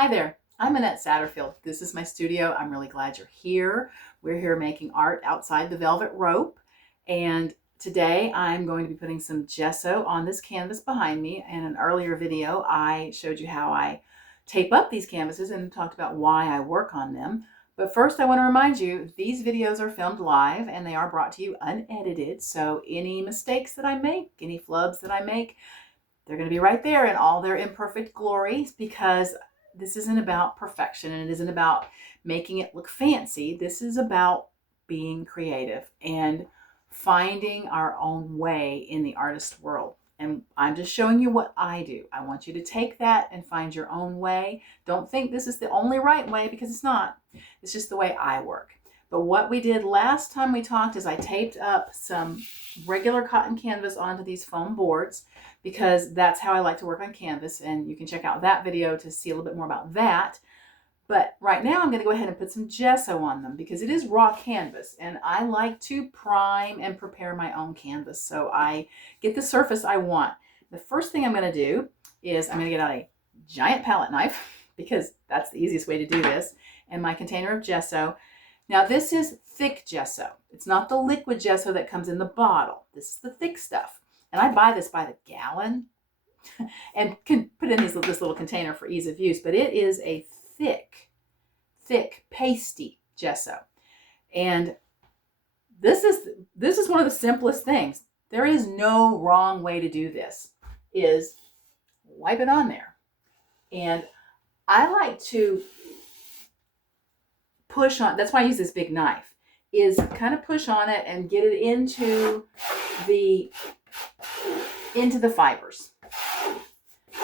Hi there, I'm Monette Satterfield. This is my studio. I'm really glad you're here. We're here making art outside the velvet rope. And today I'm going to be putting some gesso on this canvas behind me. In an earlier video, I showed you how I tape up these canvases and talked about why I work on them. But first I want to remind you, these videos are filmed live and they are brought to you unedited. So any mistakes that I make, any flubs that I make, they're going to be right there in all their imperfect glory, because this isn't about perfection and it isn't about making it look fancy. This is about being creative and finding our own way in the artist world. And I'm just showing you what I do. I want you to take that and find your own way. Don't think this is the only right way, because it's not. It's just the way I work. But what we did last time we talked is I taped up some regular cotton canvas onto these foam boards, because that's how I like to work on canvas. And you can check out that video to see a little bit more about that. But right now I'm going to go ahead and put some gesso on them, because it is raw canvas and I like to prime and prepare my own canvas so I get the surface I want. The first thing I'm going to do is I'm going to get out a giant palette knife, because that's the easiest way to do this, and my container of gesso. Now this is thick gesso. It's not the liquid gesso that comes in the bottle. This is the thick stuff. And I buy this by the gallon and can put it in this little container for ease of use. But it is a thick, pasty gesso. And this is one of the simplest things. There is no wrong way to do this. Is wipe it on there. And I like to push on, that's why I use this big knife, is kind of push on it and get it into the fibers.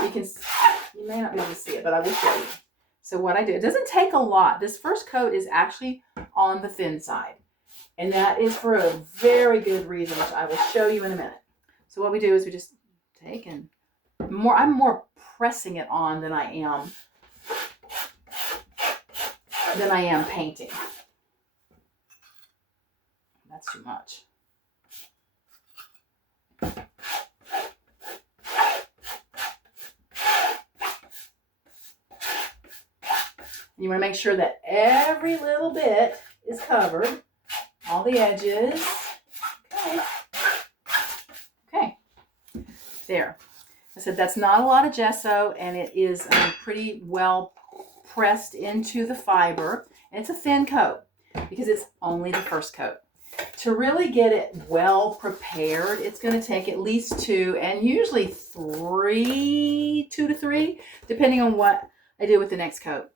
You may not be able to see it, but I will show you. So what I do, it doesn't take a lot. This first coat is actually on the thin side, and that is for a very good reason, which I will show you in a minute. So what we do is we just take and I'm more pressing it on than I am painting. That's too much. You want to make sure that every little bit is covered, all the edges. Okay. There. I said that's not a lot of gesso, and it is pretty well pressed into the fiber. And it's a thin coat because it's only the first coat. To really get it well prepared, it's going to take at least 2 and usually 2 to 3, depending on what I do with the next coat.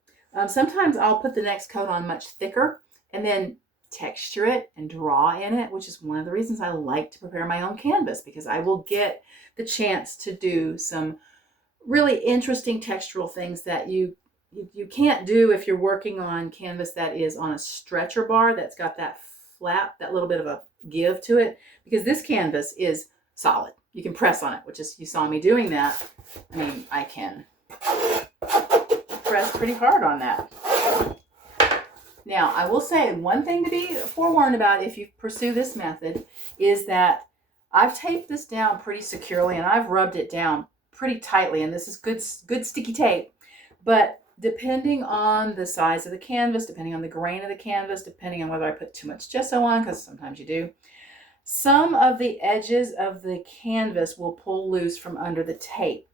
Sometimes I'll put the next coat on much thicker and then texture it and draw in it, which is one of the reasons I like to prepare my own canvas, because I will get the chance to do some really interesting textural things that you can't do if you're working on canvas that is on a stretcher bar that's got that flap, that little bit of a give to it, because this canvas is solid. You can press on it, which is, you saw me doing that. I mean, I can press pretty hard on that. Now, I will say one thing to be forewarned about if you pursue this method is that I've taped this down pretty securely and I've rubbed it down pretty tightly, and this is good sticky tape. But depending on the size of the canvas, depending on the grain of the canvas, depending on whether I put too much gesso on, because sometimes you do, some of the edges of the canvas will pull loose from under the tape.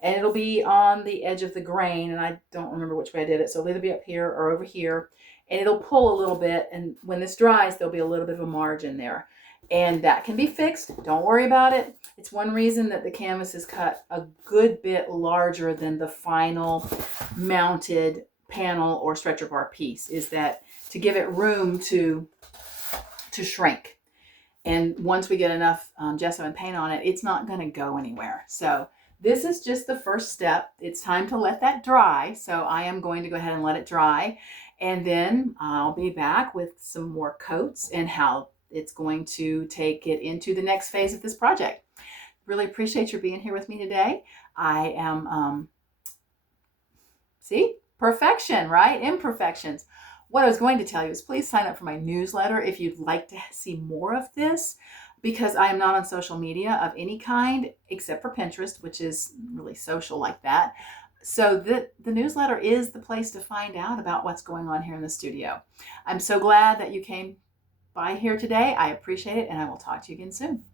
And it'll be on the edge of the grain, and I don't remember which way I did it, so it'll either be up here or over here, and it'll pull a little bit, and when this dries, there'll be a little bit of a margin there. And that can be fixed. Don't worry about it. It's one reason that the canvas is cut a good bit larger than the final mounted panel or stretcher bar piece, is that to give it room to shrink. And once we get enough gesso and paint on it, it's not going to go anywhere. So this is just the first step. It's time to let that dry. So I am going to go ahead and let it dry. And then I'll be back with some more coats and how it's going to take it into the next phase of this project. Really appreciate your being here with me today. I am, see, perfection, right? Imperfections. What I was going to tell you is please sign up for my newsletter if you'd like to see more of this, because I am not on social media of any kind except for Pinterest, which is really social like that. So the newsletter is the place to find out about what's going on here in the studio. I'm so glad that you came by here today. I appreciate it, and I will talk to you again soon.